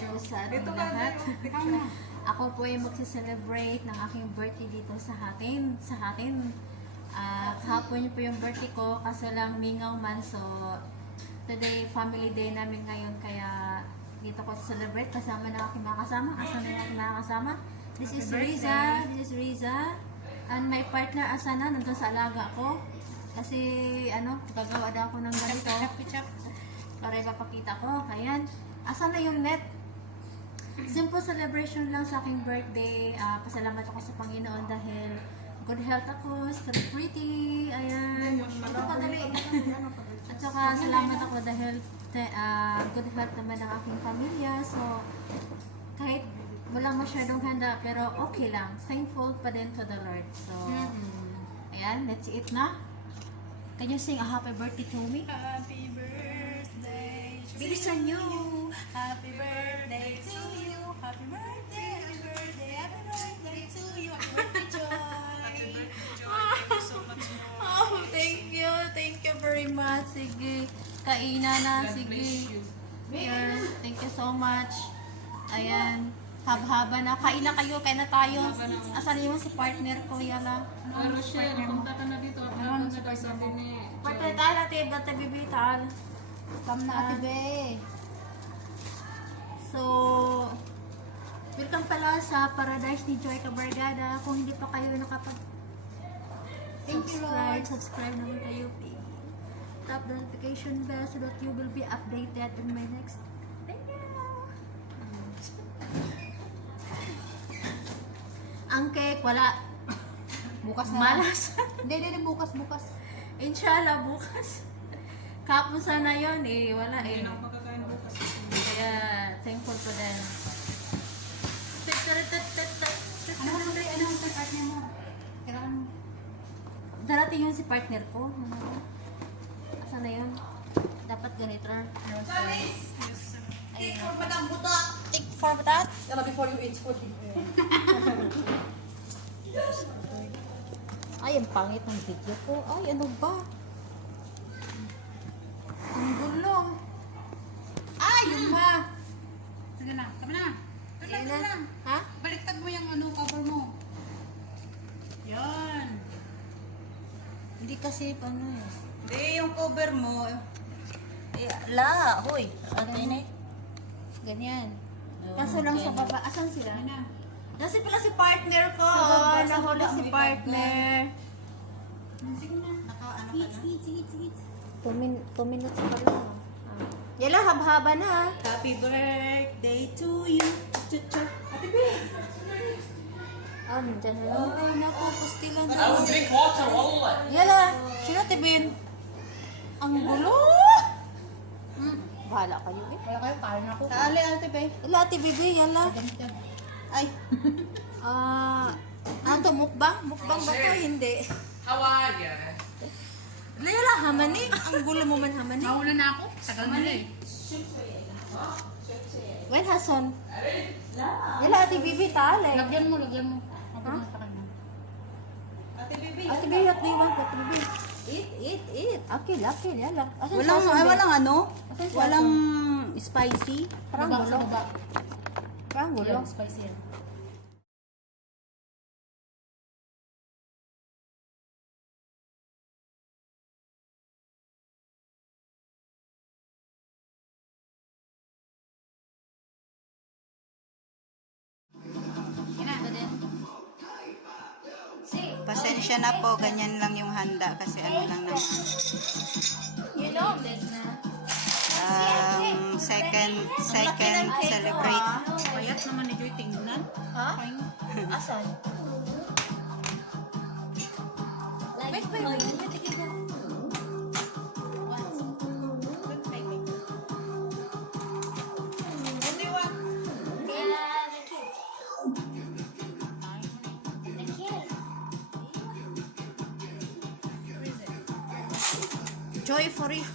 birthday po sa ating lahat. Ako po ay magse-celebrate ng aking birthday dito sa atin. Kahapon po yung birthday ko, kaso lang mingaw man. So, today, family day namin ngayon. Kaya, dito ko celebrate kasama ng aking mga kasama. Asan na yung aking mga kasama? This is Riza. And my partner, Asana, nandun sa alaga ko. Kasi, gagawa daw ako ng ganito. Para ipapakita ko. Ayan. Asan na yung net? Simple celebration lang sa aking birthday. Pasalamat ako sa Panginoon dahil good health ako, still pretty. Ayan. Ito padali. At saka salamat ako dahil good health naman ng aking pamilya. So, kahit wala masyadong handa, pero okay lang. Thankful pa din to the Lord. So, ayan. Let's eat na. Can you sing a happy birthday to me? Happy birthday to Bilisan nyo! Happy birthday to you. Happy birthday, happy birthday, happy birthday to you. Happy birthday, Joy. Happy birthday, Joy. Thank you so much, Oh, thank you very much. Sige, kainan na, sige. Ayan, thank you so much. Ayan, haba na. Kain na kayo, kain na tayo. Asan yung si partner ko, yala? Rochelle, punta ka na dito at Ano si partner mo? Partner tayo, ate bibital. Come na, Ate Be. So, welcome pala sa Paradise ni Joy Cabargada. Kung hindi pa kayo Thank you, Lord. subscribe naman kayo, please. Tap the notification bell so that you will be updated in my next video. Ang cake, wala. Bukas na. Malas. Hindi, bukas. Inshallah, bukas. Kapon sana yun eh. Wala eh. Hindi na ako makakain bukas. Kaya, thankful po din. Ano ang partner mo? Kailangan mo. Darating yun si partner ko. Asan na yun? Dapat ganito. Take for batang buta. Take for batat. Before you eat food. Ay, ang pangit ng video ko. Ay, ano ba? Ang gulo. Ay, yun ba? Sige na, tama na. Ayun na. Ha? Baliktad mo yung cover mo. Yan. Hindi kasi, paano eh. Hindi, yung cover mo. Hoy. Ano yun eh? Ganyan. Kaso lang sa baba. Asan sila? Na. Nasi pala si partner ko. baba, sa Nahuli baba, si may partner. Sige na. Naka-ano ka na? 2 minutes pa lang. Yala, haba-haba na. Happy birthday to you. Ate Be. Diyan na lang. Ay, naku, pustilan na. drink water والله. Yala, sino tibin? Ang gulo. Bahala kayo eh. Kaya kayo, kain ako. Kaali, Ate Be. Yala, ate bibi, yala. Ay. Ano to, mukbang? Mukbang ba to? Hindi. How are you? Yala, hamani. Ang gulo mo man hamani. Nauna na ako. Tagal na eh. When Hason? Yala, ate bibi, tali. Lagyan mo. Mapagod sa kanya. Ate Bibi. Ate bibi, what do you want? Ate bibi. Eat. Akil, yala. Asan Walang, sason, be? walang ano? Asan sason? Walang spicy. Parang Baba, gulo. sa baba. Parang gulo. Yan, spicy yan. Pasensya na po, ganyan lang yung handa kasi ano lang naman. You know this na. Second celebrate. Payat naman ni Joy tingnan. Ha? Asan? Wait. Joy for you.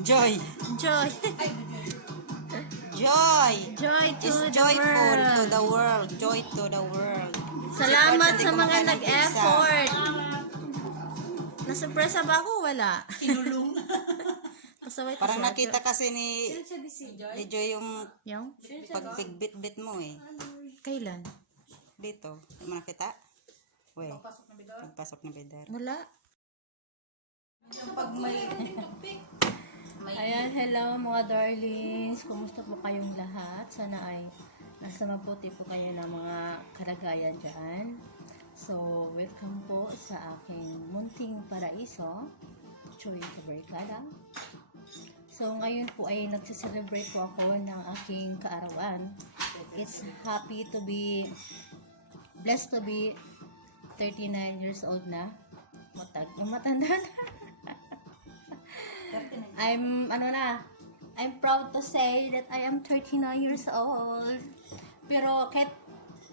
Joy. Joy. Joy. Joy to Is the joyful world. to the world. Joy to the world. Salamat sa mga kumakain ng nag-effort. Nasurpresa ba ako? Wala. Kinulong. Pasaway Parang nakita kasi ni Si Joy. Joy yung Yung? pagbigbit-bit mo eh. Kailan? Dito. Hindi mo nakita? Uy. Pagpasok ng bidar. Wala. Pag may... Ayan, hello mga darlings. Kumusta po kayong lahat? Sana ay nasa mabuti po kayo ng mga kalagayan dyan. So, welcome po sa aking munting paraiso, Joy Cabarcada. So, ngayon po ay nagsiselebrate po ako ng aking kaarawan. It's happy to be, blessed to be 39 years old na. Matanda na. I'm proud to say that I am 39 years old. Pero kahit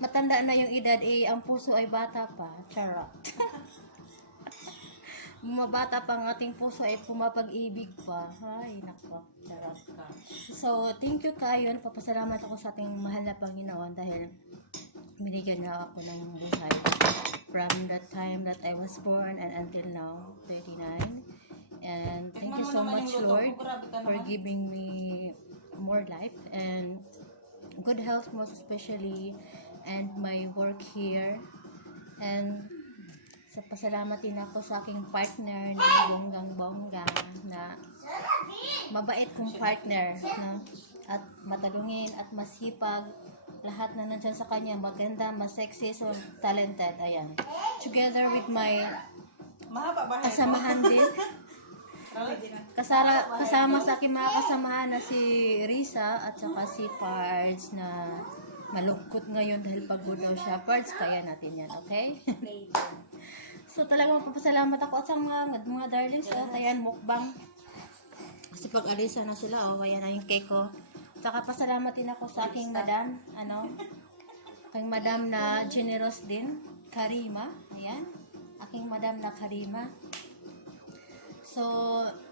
matanda na yung edad, ang puso ay bata pa. Charot. Mabata pa ang ating puso ay pumapag-ibig pa. Ay, nako. Charot ka. So, thank you kayo. Papasalamat ako sa ating mahal na Panginoon dahil binigyan niya ako ng buhay. From that time that I was born and until now, 39. And thank you so much, Lord, for giving me more life and good health most especially, and my work here. And sa pasalamat din ako sa aking partner na bonggang-bongga, na mabait kong partner, na at matalungin at masipag. Lahat na nandyan sa kanya, maganda, mas-sexy, so talented. Ayan. Together with my kasamahan din. Kasama sa aking mga kasamahan na si Risa at saka si Pards, na malungkot ngayon dahil pagod daw siya. Pards, kaya natin yan, okay? So talagang magpapasalamat ako at sa mga darlings. Ayan, mukbang. Kasi pag alisa na sila, ayan na yung cake ko. Saka pasalamat din ako sa aking madam, aking madam na generous din, Karima. Ayan, aking madam na Karima. So,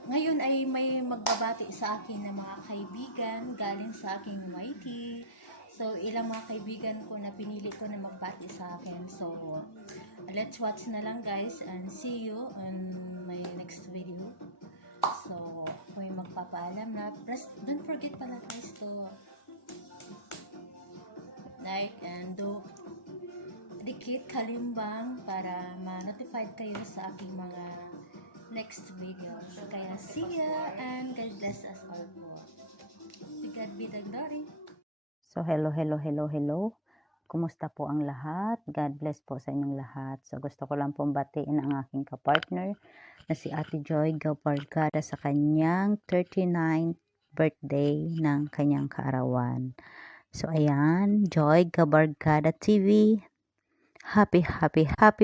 ngayon ay may magbabati sa akin ng mga kaibigan galing sa aking Mighty. So, ilang mga kaibigan ko na pinili ko na magbati sa akin. So, let's watch na lang guys and see you on my next video. So, ako yung magpapaalam na don't forget pala guys to like and do dikit kalimbang para ma-notified kayo sa aking mga next videos. Kaya see ya and God bless us all po. To God be the glory. So, hello. Kumusta po ang lahat? God bless po sa inyong lahat. So, gusto ko lang pong batiin ang aking kapartner na si Ate Joy Cabarcada sa kanyang 39th birthday ng kanyang kaarawan. So, ayan, Joy Cabarcada TV. Happy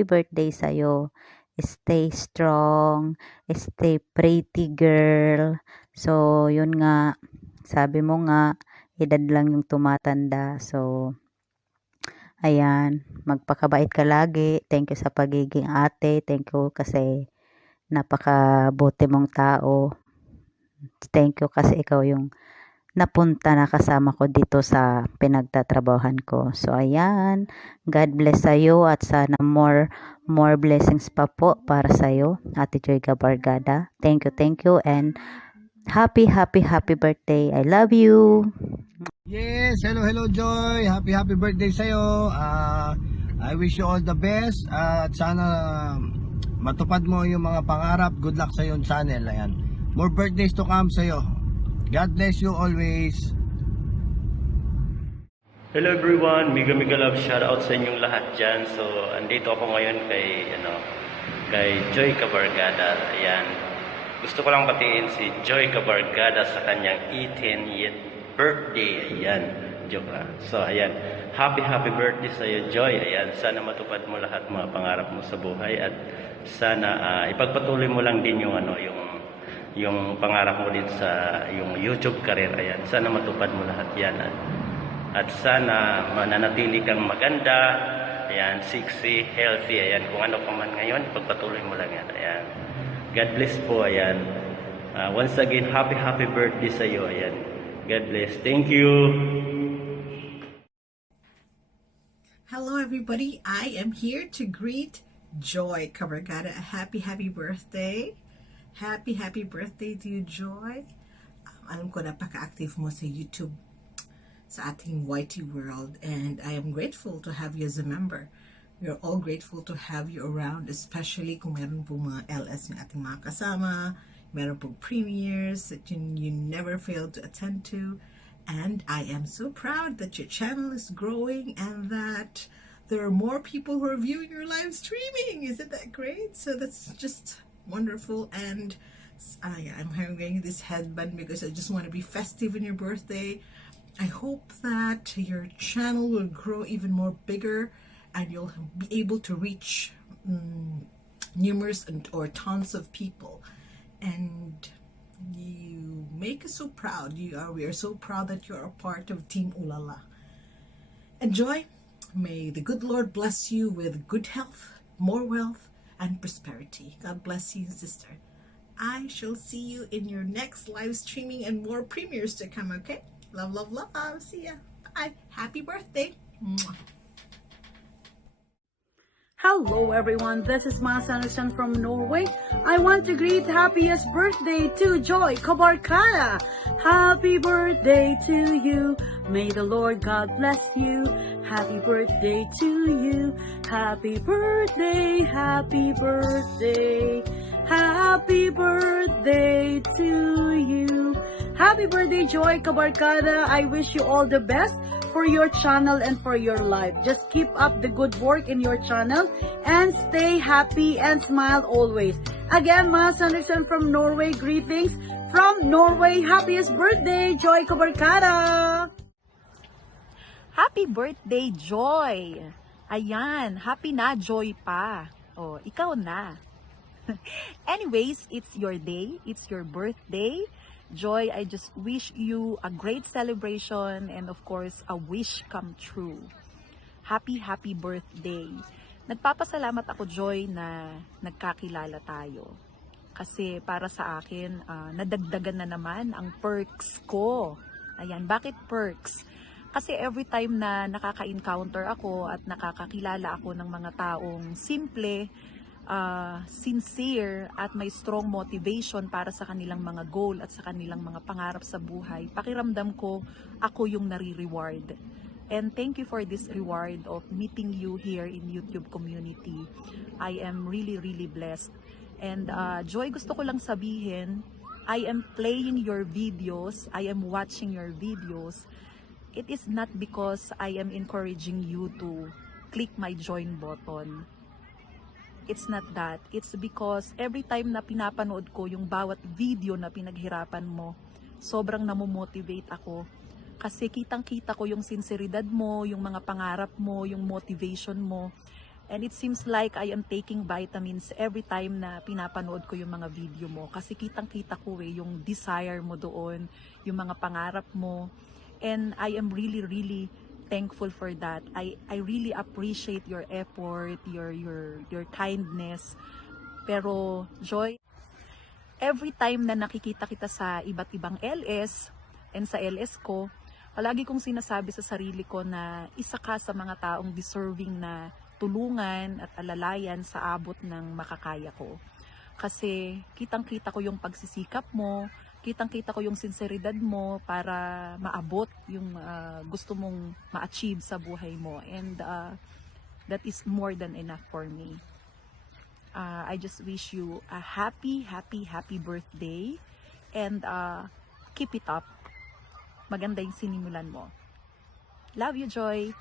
birthday sa'yo. Stay strong. Stay pretty girl. So, yun nga. Sabi mo nga, edad lang yung tumatanda. So, ayan, magpakabait ka lagi. Thank you sa pagiging ate. Thank you kasi napakabuti mong tao. Thank you kasi ikaw yung napunta na kasama ko dito sa pinagtatrabahuhan ko. So, ayan, God bless sa'yo at sana more blessings pa po para sa'yo, Ate Joy Cabarcada. Thank you and happy birthday. I love you. Yes, hello Joy. Happy birthday sa'yo. I wish you all the best. At sana matupad mo yung mga pangarap. Good luck sa yung channel. Ayan. More birthdays to come sa'yo. God bless you always. Hello everyone, mega love shoutout sa inyong lahat dyan. So, andito ako ngayon kay Joy Cabarcada. Ayan. Gusto ko lang batiin si Joy Cabarcada sa kanyang 18th birthday. Ayan. Joke lang. So, ayan. Happy birthday sa iyo, Joy. Ayan. Sana matupad mo lahat mga pangarap mo sa buhay at sana ipagpatuloy mo lang din yung pangarap mo din sa yung YouTube career. Ayan. Sana matupad mo lahat yan. At sana mananatili kang maganda. Ayan. Sexy, healthy. Ayan. Kung ano pa man ngayon, ipagpatuloy mo lang yan. Ayan. God bless po. Ayan. Once again, happy birthday sa iyo. Ayan. God bless. Thank you. Hello everybody, I am here to greet Joy Cabarcada a happy birthday. Happy birthday to you, Joy. Alam ko napaka-active mo sa YouTube sa ating YT world, and I am grateful to have you as a member. We are all grateful to have you around, especially kung meron po mga LS yung ating mga kasama, meron po premieres that you never fail to attend to. And I am so proud that your channel is growing and that there are more people who are viewing your live streaming. Isn't that great? So that's just wonderful. And I'm wearing this headband because I just want to be festive in your birthday. I hope that your channel will grow even more bigger and you'll be able to reach numerous or tons of people. And you make us so proud. We are so proud that you are a part of Team Ulala. And Joy, may the good Lord bless you with good health, more wealth, and prosperity. God bless you, sister. I shall see you in your next live streaming and more premieres to come, okay? Love, love, love. See ya. Bye. Happy birthday. Mwah. Hello everyone, this is Mas Anderson from Norway. I want to greet happiest birthday to Joy Kabarkara. Happy birthday to you. May the Lord God bless you. Happy birthday to you. Happy birthday, happy birthday. Happy birthday to you. Happy birthday, Joy Kabarkada. I wish you all the best for your channel and for your life. Just keep up the good work in your channel and stay happy and smile always. Again, Mas Anderson from Norway. Greetings from Norway. Happiest birthday, Joy Kabarkada. Happy birthday, Joy! Ayan, happy na, Joy pa. Oh, ikaw na. Anyways, it's your day, it's your birthday. Joy, I just wish you a great celebration and of course, a wish come true. Happy birthday. Nagpapasalamat ako, Joy, na nagkakilala tayo. Kasi para sa akin, nadagdagan na naman ang perks ko. Ayan, bakit perks? Kasi every time na nakaka-encounter ako at nakakakilala ako ng mga taong simple, sincere at may strong motivation para sa kanilang mga goal at sa kanilang mga pangarap sa buhay, pakiramdam ko ako yung nare-reward. And thank you for this reward of meeting you here in YouTube community. I am really blessed. And Joy, gusto ko lang sabihin, I am playing your videos, I am watching your videos. It is not because I am encouraging you to click my join button. It's not that. It's because every time na pinapanood ko yung bawat video na pinaghirapan mo, sobrang namomotivate ako. Kasi kitang-kita ko yung sinseridad mo, yung mga pangarap mo, yung motivation mo. And it seems like I am taking vitamins every time na pinapanood ko yung mga video mo. Kasi kitang-kita ko yung desire mo doon, yung mga pangarap mo. And I am really thankful for that. I really appreciate your effort, your kindness. Pero Joy, every time na nakikita kita sa iba't ibang LS and sa LS ko, palagi kong sinasabi sa sarili ko na isa ka sa mga taong deserving na tulungan at alalayan sa abot ng makakaya ko. Kasi kitang-kita ko yung pagsisikap mo, kitang-kita ko yung sinseridad mo para maabot yung gusto mong ma-achieve sa buhay mo. And that is more than enough for me. I just wish you a happy birthday. And keep it up. Maganda yung sinimulan mo. Love you, Joy.